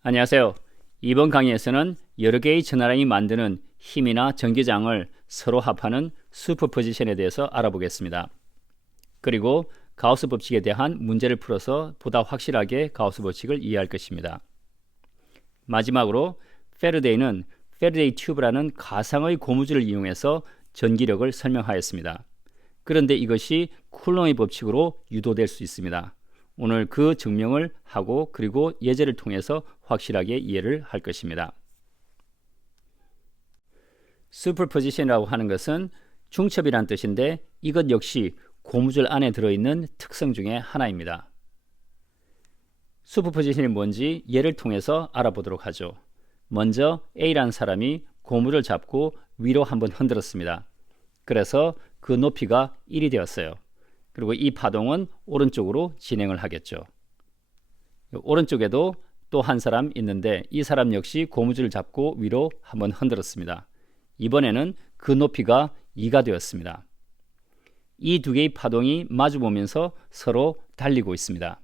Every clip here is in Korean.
안녕하세요. 이번 강의에서는 여러 개의 전화량이 만드는 힘이나 전기장을 서로 합하는 슈퍼포지션에 대해서 알아보겠습니다. 그리고 가우스 법칙에 대한 문제를 풀어서 보다 확실하게 가우스 법칙을 이해할 것입니다. 마지막으로 패러데이는 패러데이 튜브라는 가상의 고무줄을 이용해서 전기력을 설명하였습니다. 그런데 이것이 쿨롱의 법칙으로 유도될 수 있습니다. 오늘 그 증명을 하고 그리고 예제를 통해서 확실하게 이해를 할 것입니다. 슈퍼포지션이라고 하는 것은 중첩이란 뜻인데 이것 역시 고무줄 안에 들어있는 특성 중에 하나입니다. 슈퍼포지션이 뭔지 예를 통해서 알아보도록 하죠. 먼저 A라는 사람이 고무를 잡고 위로 한번 흔들었습니다. 그래서 그 높이가 1이 되었어요. 그리고 이 파동은 오른쪽으로 진행을 하겠죠. 오른쪽에도 또 한 사람 있는데 이 사람 역시 고무줄을 잡고 위로 한번 흔들었습니다. 이번에는 그 높이가 2가 되었습니다. 이 두 개의 파동이 마주보면서 서로 달리고 있습니다.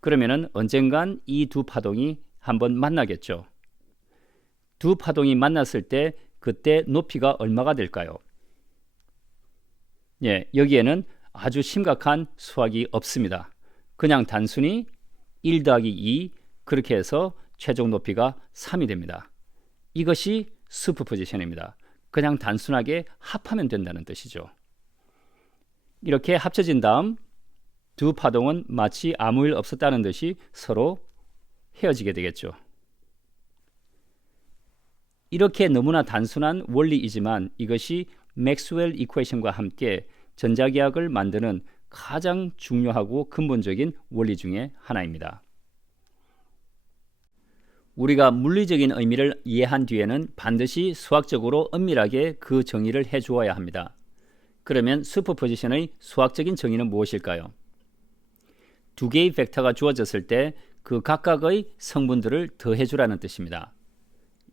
그러면은 언젠간 이 두 파동이 한번 만나겠죠. 두 파동이 만났을 때 그때 높이가 얼마가 될까요? 여기에는 아주 심각한 수학이 없습니다. 그냥 단순히 1 더하기 2 그렇게 해서 최종 높이가 3이 됩니다. 이것이 슈퍼포지션입니다. 그냥 단순하게 합하면 된다는 뜻이죠. 이렇게 합쳐진 다음 두 파동은 마치 아무 일 없었다는 듯이 서로 헤어지게 되겠죠. 이렇게 너무나 단순한 원리이지만 이것이 맥스웰 이퀘이션과 함께 전자기학을 만드는 가장 중요하고 근본적인 원리 중에 하나입니다. 우리가 물리적인 의미를 이해한 뒤에는 반드시 수학적으로 엄밀하게 그 정의를 해주어야 합니다. 그러면 슈퍼포지션의 수학적인 정의는 무엇일까요? 두 개의 벡터가 주어졌을 때 그 각각의 성분들을 더해주라는 뜻입니다.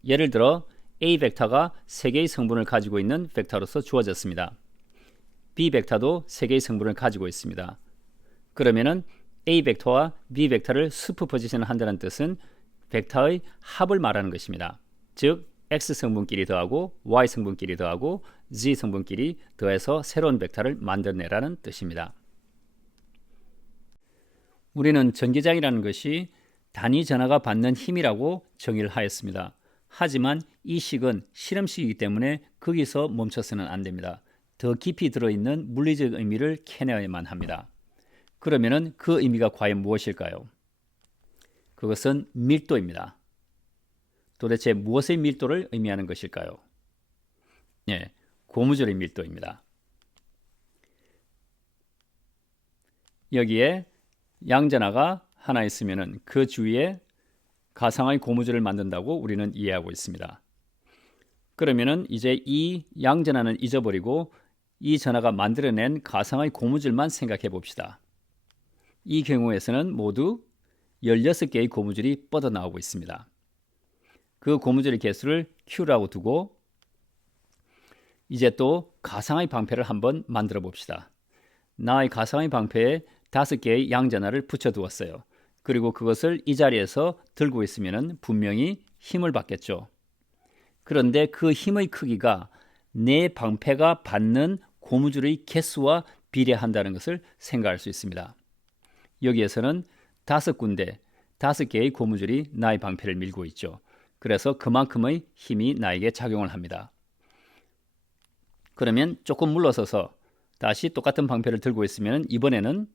예를 들어 A 벡터가 3개의 성분을 가지고 있는 벡터로서 주어졌습니다. B 벡터도 3개의 성분을 가지고 있습니다. 그러면은 A 벡터와 B 벡터를 슈퍼포지션 한다는 뜻은 벡터의 합을 말하는 것입니다. 즉 X 성분끼리 더하고 Y 성분끼리 더하고 Z 성분끼리 더해서 새로운 벡터를 만들어내라는 뜻입니다. 우리는 전기장이라는 것이 단위 전하가 받는 힘이라고 정의를 하였습니다. 하지만 이 식은 실험식이기 때문에 거기서 멈춰서는 안 됩니다. 더 깊이 들어있는 물리적 의미를 캐내야만 합니다. 그러면은 그 의미가 과연 무엇일까요? 그것은 밀도입니다. 도대체 무엇의 밀도를 의미하는 것일까요? 고무줄의 밀도입니다. 여기에 양전하가 하나 있으면은 그 주위에 가상의 고무줄을 만든다고 우리는 이해하고 있습니다. 그러면은 이제 이 양전하는 잊어버리고 이 전하가 만들어낸 가상의 고무줄만 생각해 봅시다. 이 경우에서는 모두 16개의 고무줄이 뻗어나오고 있습니다. 그 고무줄의 개수를 Q라고 두고 이제 또 가상의 방패를 한번 만들어 봅시다. 나의 가상의 방패에 5개의 양전하를 붙여두었어요. 그리고 그것을 이 자리에서 들고 있으면 분명히 힘을 받겠죠. 그런데 그 힘의 크기가 내 방패가 받는 고무줄의 개수와 비례한다는 것을 생각할 수 있습니다. 여기에서는 5군데, 5개의 고무줄이 나의 방패를 밀고 있죠. 그래서 그만큼의 힘이 나에게 작용을 합니다. 그러면 조금 물러서서 다시 똑같은 방패를 들고 있으면 이번에는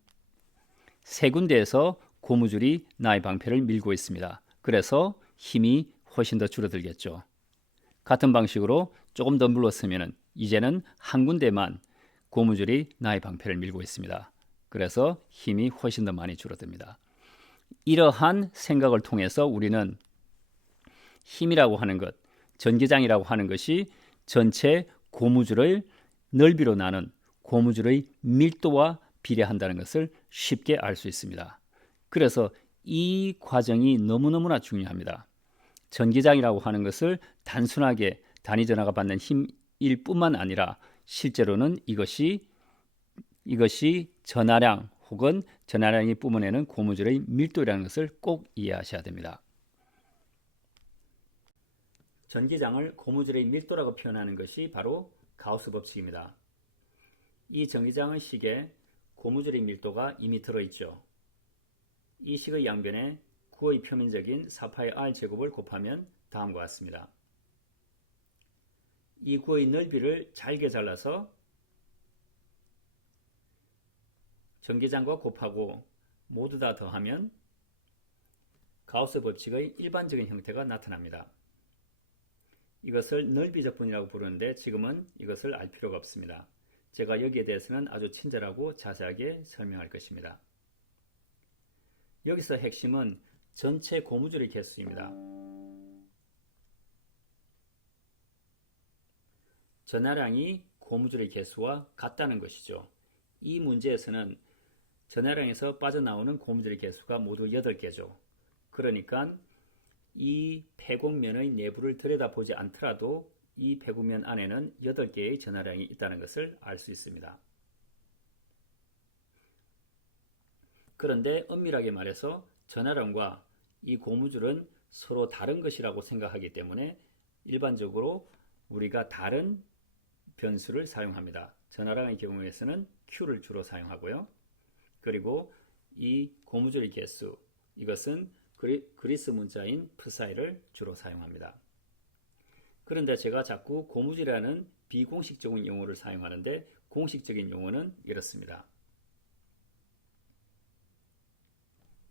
3군데에서 고무줄이 나의 방패를 밀고 있습니다. 그래서 힘이 훨씬 더 줄어들겠죠. 같은 방식으로 조금 더 물렀으면 이제는 한 군데만 고무줄이 나의 방패를 밀고 있습니다. 그래서 힘이 훨씬 더 많이 줄어듭니다. 이러한 생각을 통해서 우리는 힘이라고 하는 것, 전기장이라고 하는 것이 전체 고무줄의 넓이로 나눈 고무줄의 밀도와 비례한다는 것을 쉽게 알 수 있습니다. 그래서 이 과정이 너무너무나 중요합니다. 전기장이라고 하는 것을 단순하게 단위 전하가 받는 힘일 뿐만 아니라 실제로는 이것이 전하량 혹은 전하량이 뿜어내는 고무줄의 밀도라는 것을 꼭 이해하셔야 됩니다. 전기장을 고무줄의 밀도라고 표현하는 것이 바로 가우스 법칙입니다. 이 전기장의 식에 고무줄의 밀도가 이미 들어있죠. 이 식의 양변에 구의 표면적인 4파의 r 제곱을 곱하면 다음과 같습니다. 이 구의 넓이를 잘게 잘라서 전기장과 곱하고 모두 다 더하면 가우스 법칙의 일반적인 형태가 나타납니다. 이것을 넓이적분이라고 부르는데 지금은 이것을 알 필요가 없습니다. 제가 여기에 대해서는 아주 친절하고 자세하게 설명할 것입니다. 여기서 핵심은 전체 고무줄의 개수입니다. 전하량이 고무줄의 개수와 같다는 것이죠. 이 문제에서는 전하량에서 빠져나오는 고무줄의 개수가 모두 8개죠. 그러니까 이 폐곡면의 내부를 들여다보지 않더라도 이 폐곡면 안에는 8개의 전하량이 있다는 것을 알 수 있습니다. 그런데 엄밀하게 말해서 전하량과 이 고무줄은 서로 다른 것이라고 생각하기 때문에 일반적으로 우리가 다른 변수를 사용합니다. 전하량의 경우에서는 Q를 주로 사용하고요. 그리고 이 고무줄의 개수, 이것은 그리스 문자인 프사이를 주로 사용합니다. 그런데 제가 자꾸 고무줄이라는 비공식적인 용어를 사용하는데 공식적인 용어는 이렇습니다.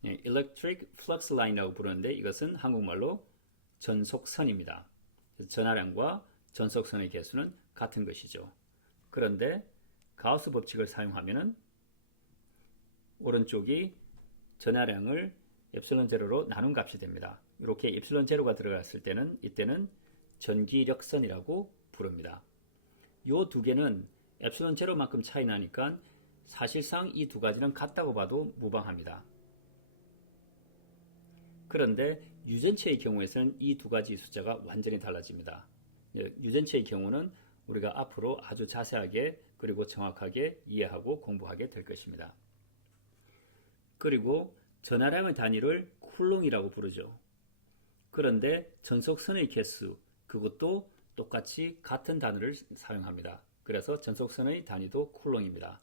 Electric Flux Line이라고 부르는데 이것은 한국말로 전속선입니다. 전하량과 전속선의 개수는 같은 것이죠. 그런데 가우스 법칙을 사용하면 오른쪽이 전하량을 엡실론 제로로 나눈 값이 됩니다. 이렇게 엡실론 제로가 들어갔을 때는 이때는 전기력선이라고 부릅니다. 이 두 개는 엡실론 제로만큼 차이 나니까 사실상 이 두 가지는 같다고 봐도 무방합니다. 그런데 유전체의 경우에서는 이 두 가지 숫자가 완전히 달라집니다. 유전체의 경우는 우리가 앞으로 아주 자세하게 그리고 정확하게 이해하고 공부하게 될 것입니다. 그리고 전하량의 단위를 쿨롱이라고 부르죠. 그런데 전속선의 개수, 그것도 똑같이 같은 단어를 사용합니다. 그래서 전속선의 단위도 쿨롱입니다.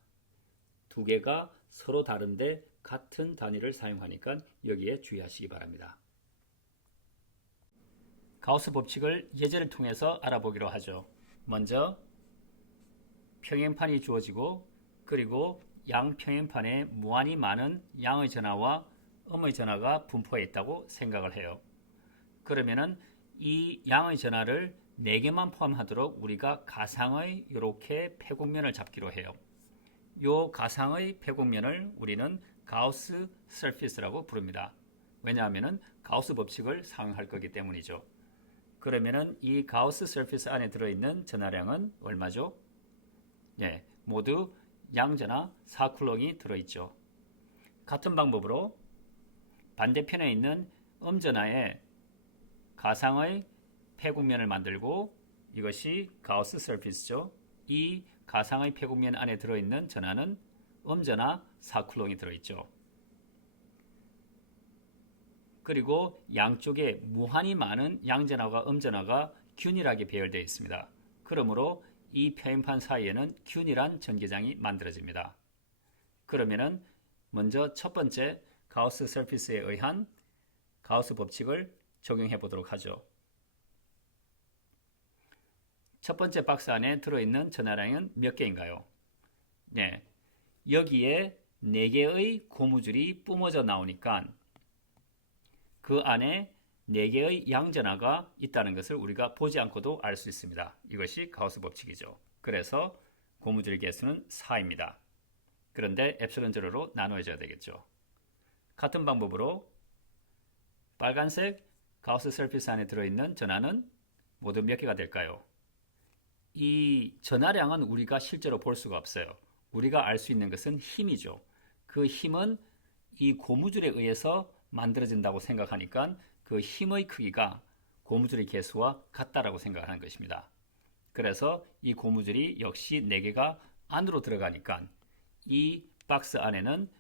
두 개가 서로 다른데 같은 단위를 사용하니까 여기에 주의하시기 바랍니다. 가우스 법칙을 예제를 통해서 알아보기로 하죠. 먼저 평행판이 주어지고 그리고 양 평행판에 무한히 많은 양의 전하와 음의 전하가 분포해 있다고 생각을 해요. 그러면은 이 양의 전하를 4개만 포함하도록 우리가 가상의 이렇게 폐곡면을 잡기로 해요. 이 가상의 폐곡면을 우리는 가우스 서피스라고 부릅니다. 왜냐하면 가우스 법칙을 사용할 거기 때문이죠. 그러면은 이 가우스 서피스 안에 들어있는 전하량은 얼마죠? 네, 모두 양전하 4쿨롱이 들어있죠. 같은 방법으로 반대편에 있는 음전하에 가상의 폐곡면을 만들고 이것이 가우스 서피스죠. 이 가상의 폐곡면 안에 들어있는 전하는 음전하 4쿨롱이 들어있죠. 그리고 양쪽에 무한히 많은 양전하와 음전하가 균일하게 배열되어 있습니다. 그러므로 이 표현판 사이에는 균일한 전기장이 만들어집니다. 그러면은 먼저 첫 번째 가우스 서피스에 의한 가우스 법칙을 적용해 보도록 하죠. 첫 번째 박스 안에 들어있는 전하량은 몇 개인가요? 네, 여기에 4개의 고무줄이 뿜어져 나오니까 그 안에 4개의 양전하가 있다는 것을 우리가 보지 않고도 알 수 있습니다. 이것이 가우스 법칙이죠. 그래서 고무줄 개수는 4입니다. 그런데 엡실론 제로로 나누어져야 되겠죠. 같은 방법으로 빨간색 가우스 서피스 안에 들어있는 전하는 모두 몇 개가 될까요? 이 전하량은 우리가 실제로 볼 수가 없어요. 우리가 알 수 있는 것은 힘이죠. 그 힘은 이 고무줄에 의해서 만들어진다고 생각하니까 그 힘의 크기가 고무줄의 개수와 같다라고 생각하는 것입니다. 그래서 이 고무줄이 역시 4개가 안으로 들어가니까 이 박스 안에는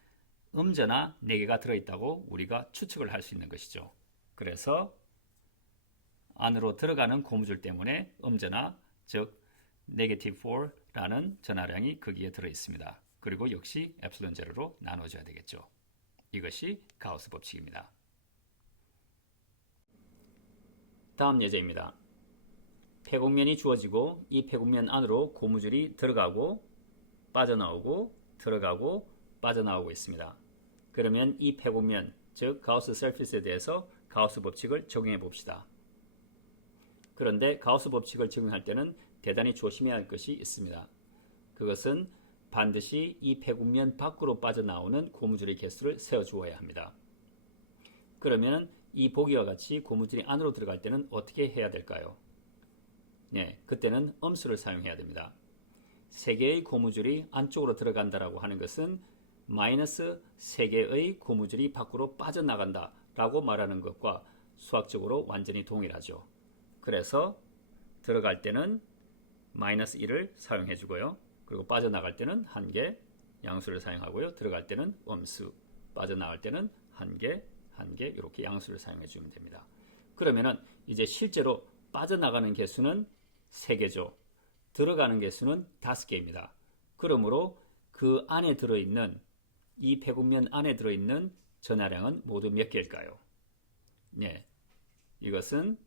음전하 4개가 들어있다고 우리가 추측을 할 수 있는 것이죠. 그래서 안으로 들어가는 고무줄 때문에 음전화, 즉 네게티브 4라는 전하량이 거기에 들어 있습니다. 그리고 역시 엡실론 제로로 나눠줘야 되겠죠. 이것이 가우스 법칙입니다. 다음 예제입니다. 폐곡면이 주어지고 이 폐곡면 안으로 고무줄이 들어가고 빠져나오고 들어가고 빠져나오고 있습니다. 그러면 이 폐곡면, 즉 가우스 서피스에 대해서 가우스 법칙을 적용해 봅시다. 그런데 가우스 법칙을 적용할 때는 대단히 조심해야 할 것이 있습니다. 그것은 반드시 이 폐곡면 밖으로 빠져나오는 고무줄의 개수를 세어주어야 합니다. 그러면 이 보기와 같이 고무줄이 안으로 들어갈 때는 어떻게 해야 될까요? 네, 그때는 음수를 사용해야 됩니다. 3개의 고무줄이 안쪽으로 들어간다라고 하는 것은 마이너스 3개의 고무줄이 밖으로 빠져나간다 라고 말하는 것과 수학적으로 완전히 동일하죠. 그래서 들어갈 때는 마이너스 1을 사용해 주고요. 그리고 빠져나갈 때는 1개 양수를 사용하고요. 들어갈 때는 음수, 빠져나갈 때는 1개, 1개 이렇게 양수를 사용해 주면 됩니다. 그러면은 이제 실제로 빠져나가는 개수는 3개죠. 들어가는 개수는 5개입니다. 그러므로 그 안에 들어있는 이 폐곡면 안에 들어있는 전하량은 모두 몇 개일까요? 네, 이것은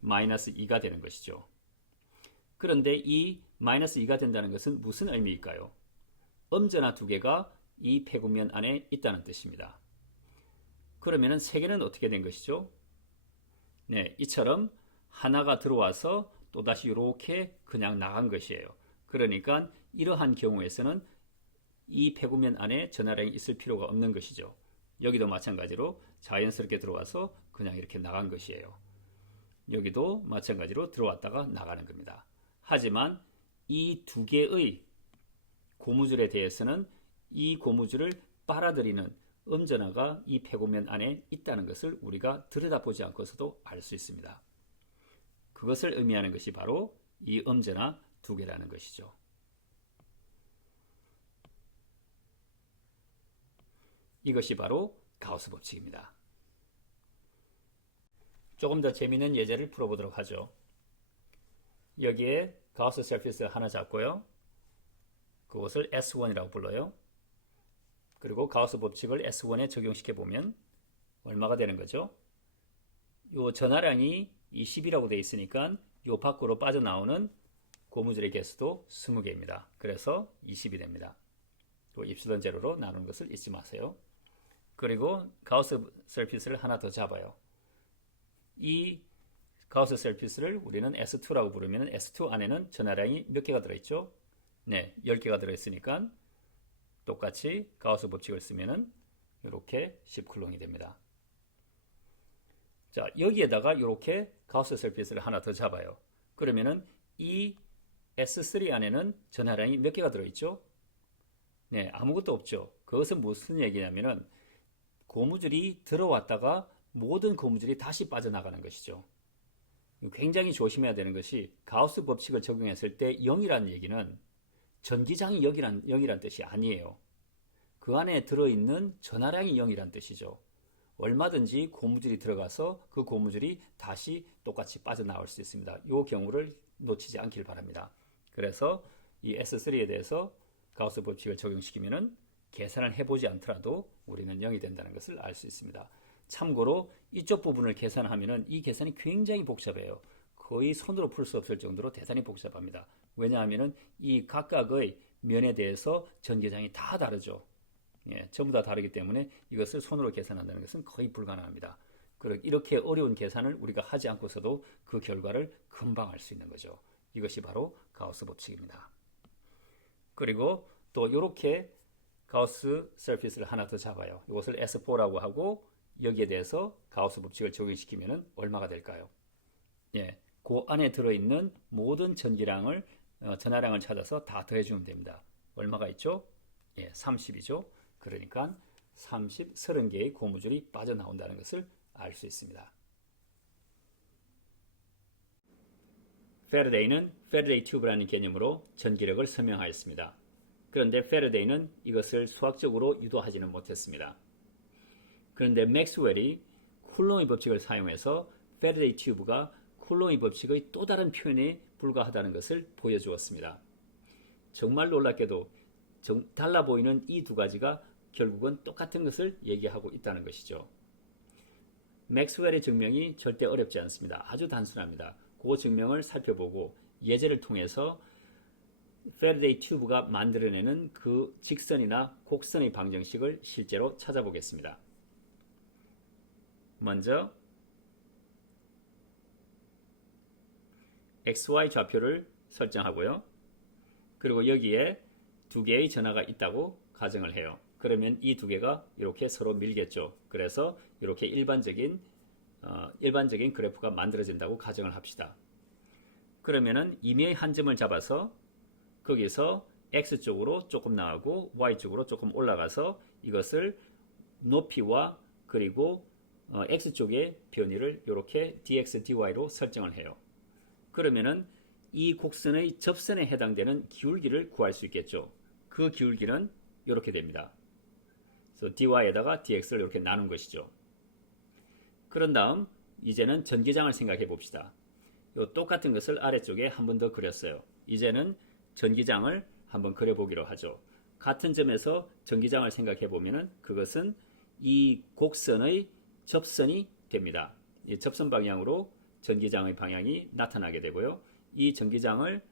마이너스 2가 되는 것이죠. 그런데 이 마이너스 2가 된다는 것은 무슨 의미일까요? 음전하 2개가 이 폐곡면 안에 있다는 뜻입니다. 그러면 3개는 어떻게 된 것이죠? 네, 이처럼 하나가 들어와서 또다시 이렇게 그냥 나간 것이에요. 그러니까 이러한 경우에서는 이 폐곡면 안에 전하량이 있을 필요가 없는 것이죠. 여기도 마찬가지로 자연스럽게 들어와서 그냥 이렇게 나간 것이에요. 여기도 마찬가지로 들어왔다가 나가는 겁니다. 하지만 이 2개의 고무줄에 대해서는 이 고무줄을 빨아들이는 음전하가 이 폐곡면 안에 있다는 것을 우리가 들여다보지 않고서도 알 수 있습니다. 그것을 의미하는 것이 바로 이 음전하 2개라는 것이죠. 이것이 바로 가우스 법칙입니다. 조금 더 재미있는 예제를 풀어보도록 하죠. 여기에 가우스 서피스 하나 잡고요. 그것을 S1이라고 불러요. 그리고 가우스 법칙을 S1에 적용시켜 보면 얼마가 되는 거죠? 이 전하량이 20이라고 되어 있으니까 이 밖으로 빠져나오는 고무줄의 개수도 20개입니다. 그래서 20이 됩니다. 또 입실론 제로로 나누는 것을 잊지 마세요. 그리고 가우스 서피스를 하나 더 잡아요. 이 가우스 서피스를 우리는 S2라고 부르면 S2 안에는 전하량이 몇 개가 들어있죠? 네, 10개가 들어있으니까 똑같이 가우스 법칙을 쓰면은 이렇게 10쿨롱이 됩니다. 자, 여기에다가 이렇게 가우스 서피스를 하나 더 잡아요. 그러면은 이 S3 안에는 전하량이 몇 개가 들어있죠? 네, 아무것도 없죠. 그것은 무슨 얘기냐면은 고무줄이 들어왔다가 모든 고무줄이 다시 빠져나가는 것이죠. 굉장히 조심해야 되는 것이 가우스 법칙을 적용했을 때 0이라는 얘기는 전기장이 0이란 뜻이 아니에요. 그 안에 들어있는 전하량이 0이란 뜻이죠. 얼마든지 고무줄이 들어가서 그 고무줄이 다시 똑같이 빠져나올 수 있습니다. 이 경우를 놓치지 않길 바랍니다. 그래서 이 S3에 대해서 가우스 법칙을 적용시키면은 계산을 해보지 않더라도 우리는 0이 된다는 것을 알 수 있습니다. 참고로 이쪽 부분을 계산하면은 이 계산이 굉장히 복잡해요. 거의 손으로 풀 수 없을 정도로 대단히 복잡합니다. 왜냐하면은 이 각각의 면에 대해서 전기장이 다 다르죠. 예, 전부 다 다르기 때문에 이것을 손으로 계산한다는 것은 거의 불가능합니다. 이렇게 어려운 계산을 우리가 하지 않고서도 그 결과를 금방 알 수 있는 거죠. 이것이 바로 가우스 법칙입니다. 그리고 또 이렇게 가우스 서피스를 하나 더 잡아요. 이것을 S4라고 하고 여기에 대해서 가우스 법칙을 적용시키면 얼마가 될까요? 예, 그 안에 들어있는 모든 전기량을 전하량을 찾아서 다 더해주면 됩니다. 얼마가 있죠? 예, 30이죠. 그러니까 30개의 고무줄이 빠져나온다는 것을 알 수 있습니다. 페러데이는 페러데이 튜브라는 개념으로 전기력을 설명하였습니다. 그런데 페러데이는 이것을 수학적으로 유도하지는 못했습니다. 그런데 맥스웰이 쿨롱의 법칙을 사용해서 페러데이 튜브가 쿨롱의 법칙의 또 다른 표현에 불과하다는 것을 보여주었습니다. 정말 놀랍게도 달라 보이는 이 두 가지가 결국은 똑같은 것을 얘기하고 있다는 것이죠. 맥스웰의 증명이 절대 어렵지 않습니다. 아주 단순합니다. 그 증명을 살펴보고 예제를 통해서 패러데이 튜브가 만들어내는 그 직선이나 곡선의 방정식을 실제로 찾아보겠습니다. 먼저 XY 좌표를 설정하고요. 그리고 여기에 두 개의 전하가 있다고 가정을 해요. 그러면 이 두 개가 이렇게 서로 밀겠죠. 그래서 이렇게 일반적인 그래프가 만들어진다고 가정을 합시다. 그러면은 임의의 한 점을 잡아서 거기서 X쪽으로 조금 나가고 Y쪽으로 조금 올라가서 이것을 높이와 그리고 X쪽의 변이를 이렇게 dx, dy로 설정을 해요. 그러면은 이 곡선의 접선에 해당되는 기울기를 구할 수 있겠죠. 그 기울기는 이렇게 됩니다. 그래서 dy에다가 dx를 이렇게 나눈 것이죠. 그런 다음 이제는 전기장을 생각해 봅시다. 이 똑같은 것을 아래쪽에 한 번 더 그렸어요. 이제는 전기장을 한번 그려보기로 하죠. 같은 점에서 전기장을 생각해 보면은 그것은 이 곡선의 접선이 됩니다. 이 접선 방향으로 전기장의 방향이 나타나게 되고요. 이 전기장을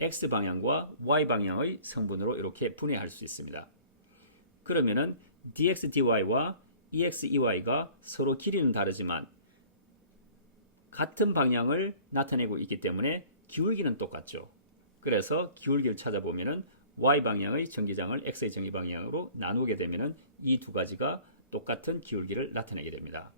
X 방향과 Y 방향의 성분으로 이렇게 분해할 수 있습니다. 그러면은 dx, dy와 ex, ey가 서로 길이는 다르지만 같은 방향을 나타내고 있기 때문에 기울기는 똑같죠. 그래서 기울기를 찾아보면은 y 방향의 전기장을 x의 전기 방향으로 나누게 되면은 이 두 가지가 똑같은 기울기를 나타내게 됩니다.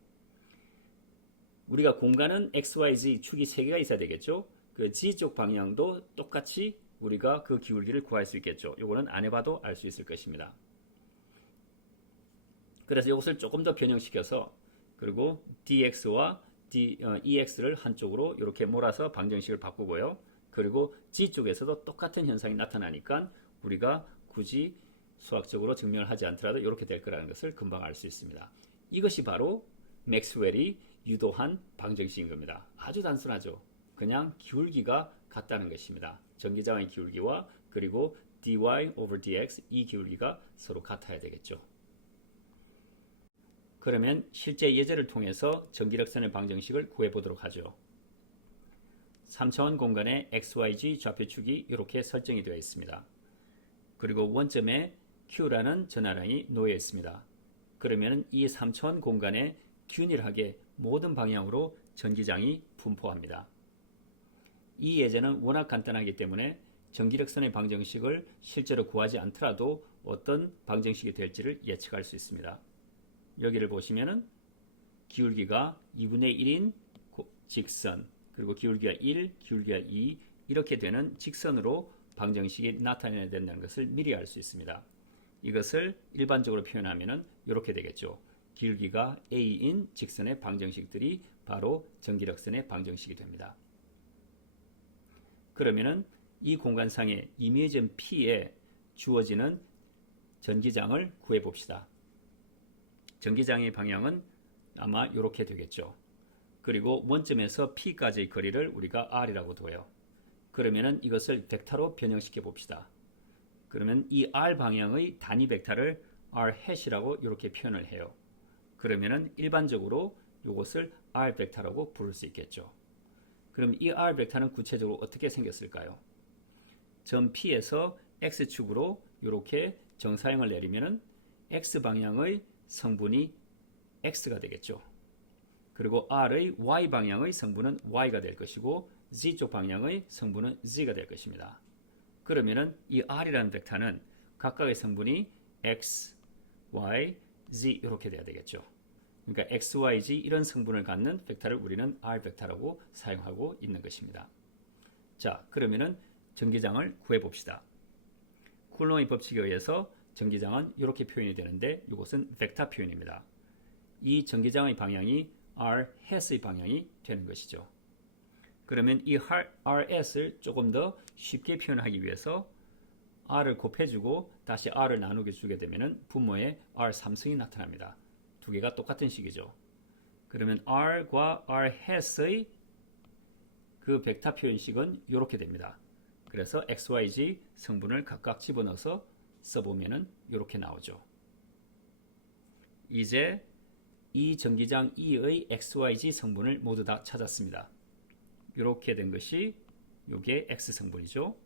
우리가 공간은 x, y, z 축이 3개가 있어야 되겠죠. 그 z쪽 방향도 똑같이 우리가 그 기울기를 구할 수 있겠죠. 이거는 안 해봐도 알 수 있을 것입니다. 그래서 이것을 조금 더 변형시켜서 그리고 dx와 ex를 한쪽으로 이렇게 몰아서 방정식을 바꾸고요. 그리고 g쪽에서도 똑같은 현상이 나타나니까 우리가 굳이 수학적으로 증명을 하지 않더라도 이렇게 될 거라는 것을 금방 알 수 있습니다. 이것이 바로 맥스웰이 유도한 방정식인 겁니다. 아주 단순하죠. 그냥 기울기가 같다는 것입니다. 전기장의 기울기와 그리고 dy over dx 이 기울기가 서로 같아야 되겠죠. 그러면 실제 예제를 통해서 전기력선의 방정식을 구해보도록 하죠. 3차원 공간에 XYG 좌표축이 이렇게 설정이 되어 있습니다. 그리고 원점에 Q라는 전하량이 놓여 있습니다. 그러면 이 3차원 공간에 균일하게 모든 방향으로 전기장이 분포합니다. 이 예제는 워낙 간단하기 때문에 전기력선의 방정식을 실제로 구하지 않더라도 어떤 방정식이 될지를 예측할 수 있습니다. 여기를 보시면은 기울기가 2분의 1인 직선, 그리고 기울기가 1, 기울기가 2 이렇게 되는 직선으로 방정식이 나타내야 된다는 것을 미리 알 수 있습니다. 이것을 일반적으로 표현하면은 이렇게 되겠죠. 기울기가 a인 직선의 방정식들이 바로 전기력선의 방정식이 됩니다. 그러면은 이 공간상의 임의점 P에 주어지는 전기장을 구해 봅시다. 전기장의 방향은 아마 이렇게 되겠죠. 그리고 원점에서 P까지의 거리를 우리가 R이라고 둬요. 그러면은 이것을 벡터로 변형시켜 봅시다. 그러면 이 R 방향의 단위 벡터를 R#이라고 이렇게 표현을 해요. 그러면은 일반적으로 이것을 R 벡터라고 부를 수 있겠죠. 그럼 이 R 벡터는 구체적으로 어떻게 생겼을까요? 점 P에서 X축으로 이렇게 정사형을 내리면은 X 방향의 성분이 X가 되겠죠. 그리고 R의 Y 방향의 성분은 Y가 될 것이고 Z쪽 방향의 성분은 Z가 될 것입니다. 그러면은 이 R이라는 벡터는 각각의 성분이 X, Y, Z 이렇게 돼야 되겠죠. 그러니까 X, Y, Z 이런 성분을 갖는 벡터를 우리는 R 벡터라고 사용하고 있는 것입니다. 자, 그러면은 전기장을 구해 봅시다. 쿨롱의 법칙에 의해서 전기장은 이렇게 표현이 되는데 이것은 벡터 표현입니다. 이 전기장의 방향이 R#의 방향이 되는 것이죠. 그러면 이 RS를 조금 더 쉽게 표현하기 위해서 R을 곱해주고 다시 R을 나누게 주게 되면 분모에 R3승이 나타납니다. 두 개가 똑같은 식이죠. 그러면 R과 R#의 그 벡터 표현식은 이렇게 됩니다. 그래서 XYZ 성분을 각각 집어넣어서 써보면은 이렇게 나오죠. 이제 이 전기장 E의 XYZ 성분을 모두 다 찾았습니다. 이렇게 된 것이 이게 X 성분이죠.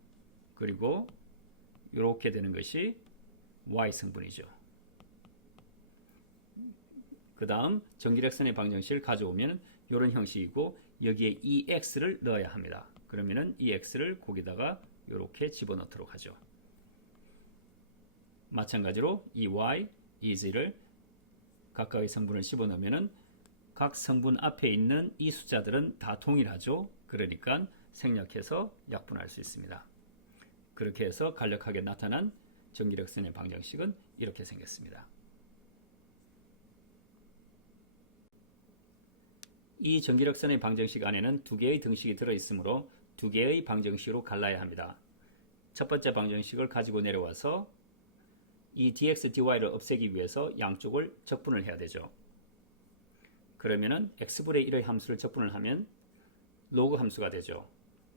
그리고 이렇게 되는 것이 Y 성분이죠. 그 다음 전기력선의 방정식을 가져오면 이런 형식이고 여기에 EX를 넣어야 합니다. 그러면은 EX를 거기다가 이렇게 집어넣도록 하죠. 마찬가지로 EY, EZ를 각각의 성분을 집어넣으면은 각 성분 앞에 있는 이 숫자들은 다 동일하죠. 그러니까 생략해서 약분할 수 있습니다. 그렇게 해서 간략하게 나타난 전기력선의 방정식은 이렇게 생겼습니다. 이 전기력선의 방정식 안에는 두 개의 등식이 들어있으므로 두 개의 방정식으로 갈라야 합니다. 첫 번째 방정식을 가지고 내려와서 이 dx, dy를 없애기 위해서 양쪽을 적분을 해야 되죠. 그러면은 x분의 1의 함수를 적분을 하면 로그 함수가 되죠.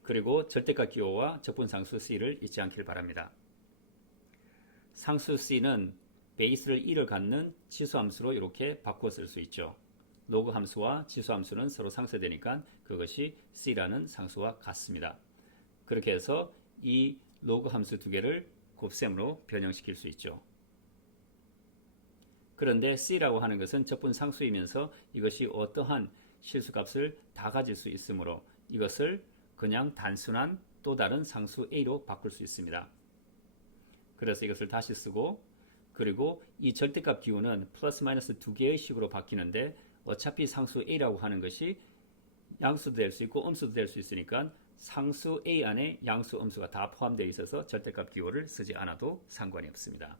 그리고 절대값 기호와 적분상수 c를 잊지 않길 바랍니다. 상수 c는 베이스를 1을 갖는 치수함수로 이렇게 바꾸어 쓸 수 있죠. 로그 함수와 지수함수는 서로 상쇄되니까 그것이 c라는 상수와 같습니다. 그렇게 해서 이 로그 함수 두 개를 곱셈으로 변형시킬 수 있죠. 그런데 c라고 하는 것은 적분 상수이면서 이것이 어떠한 실수값을 다 가질 수 있으므로 이것을 그냥 단순한 또 다른 상수 a로 바꿀 수 있습니다. 그래서 이것을 다시 쓰고 그리고 이 절대값 기호는 플러스 마이너스 두 개의 식으로 바뀌는데 어차피 상수 a라고 하는 것이 양수도 될 수 있고 음수도 될 수 있으니까 상수 a 안에 양수 음수가 다 포함되어 있어서 절대값 기호를 쓰지 않아도 상관이 없습니다.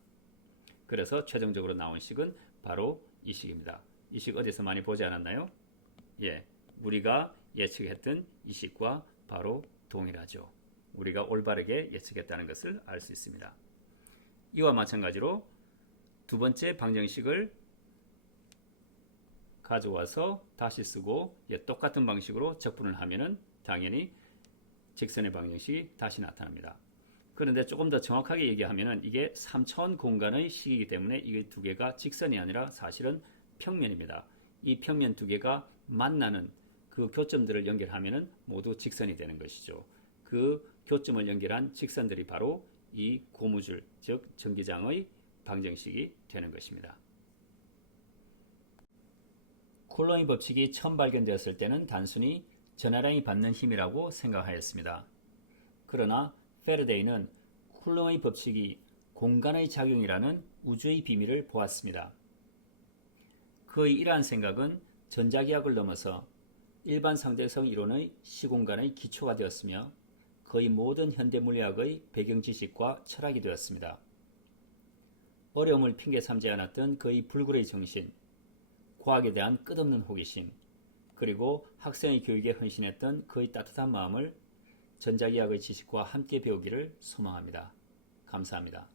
그래서 최종적으로 나온 식은 바로 이 식입니다. 이 식 어디서 많이 보지 않았나요? 예, 우리가 예측했던 이 식과 바로 동일하죠. 우리가 올바르게 예측했다는 것을 알 수 있습니다. 이와 마찬가지로 두 번째 방정식을 가져와서 다시 쓰고 똑같은 방식으로 적분을 하면은 당연히 직선의 방정식이 다시 나타납니다. 그런데 조금 더 정확하게 얘기하면은 이게 3차원 공간의 식이기 때문에 이게 두 개가 직선이 아니라 사실은 평면입니다. 이 평면 두 개가 만나는 그 교점들을 연결하면은 모두 직선이 되는 것이죠. 그 교점을 연결한 직선들이 바로 이 고무줄, 즉 전기장의 방정식이 되는 것입니다. 쿨럼의 법칙이 처음 발견되었을 때는 단순히 전하량이 받는 힘이라고 생각하였습니다. 그러나 페르데이는 쿨럼의 법칙이 공간의 작용이라는 우주의 비밀을 보았습니다. 그의 이러한 생각은 전자기학을 넘어서 일반 상대성 이론의 시공간의 기초가 되었으며 거의 모든 현대물리학의 배경 지식과 철학이 되었습니다. 어려움을 핑계 삼지 않았던 그의 불굴의 정신, 과학에 대한 끝없는 호기심, 그리고 학생의 교육에 헌신했던 그의 따뜻한 마음을 전자기학의 지식과 함께 배우기를 소망합니다. 감사합니다.